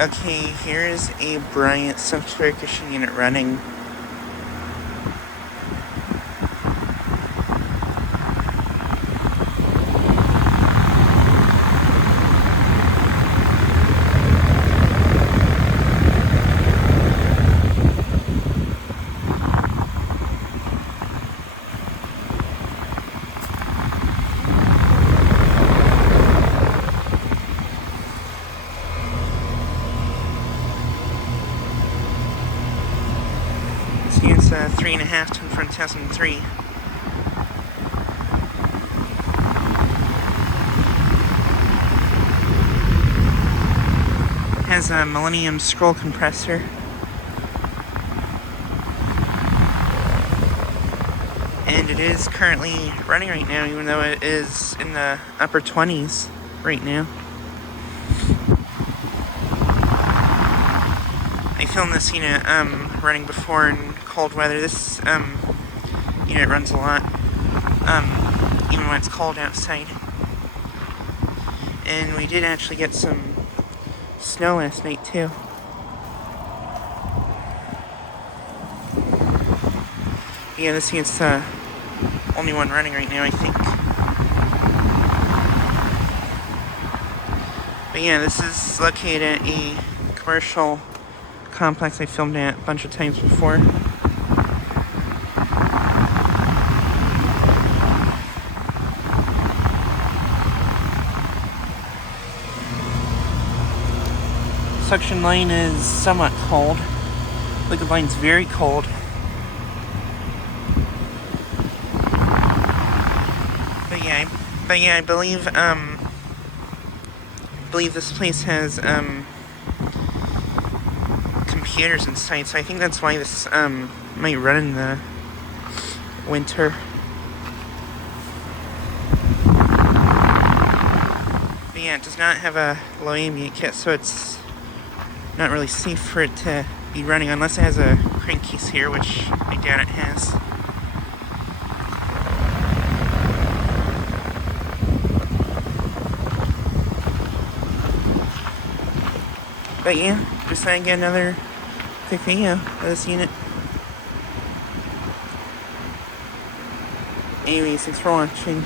Okay, here is a Bryant software cushion unit running. This unit's 3.5 ton from 2003. Has a Millennium scroll compressor. And it is currently running right now, even though it is in the upper 20s right now. I filmed this unit running before in cold weather. This unit runs a lot, even when it's cold outside. And we did actually get some snow last night too. Yeah, this unit's the only one running right now, I think. But yeah, this is located at a commercial complex I filmed at a bunch of times before. Suction line is somewhat cold. Liquid line's very cold. But yeah, I believe this place has computers inside, so I think that's why this might run in the winter. But yeah, it does not have a low ambient kit, so it's not really safe for it to be running unless it has a crankcase here, which I doubt it has. But yeah, just thought I'd get another quick video of this unit. Anyways, thanks for watching.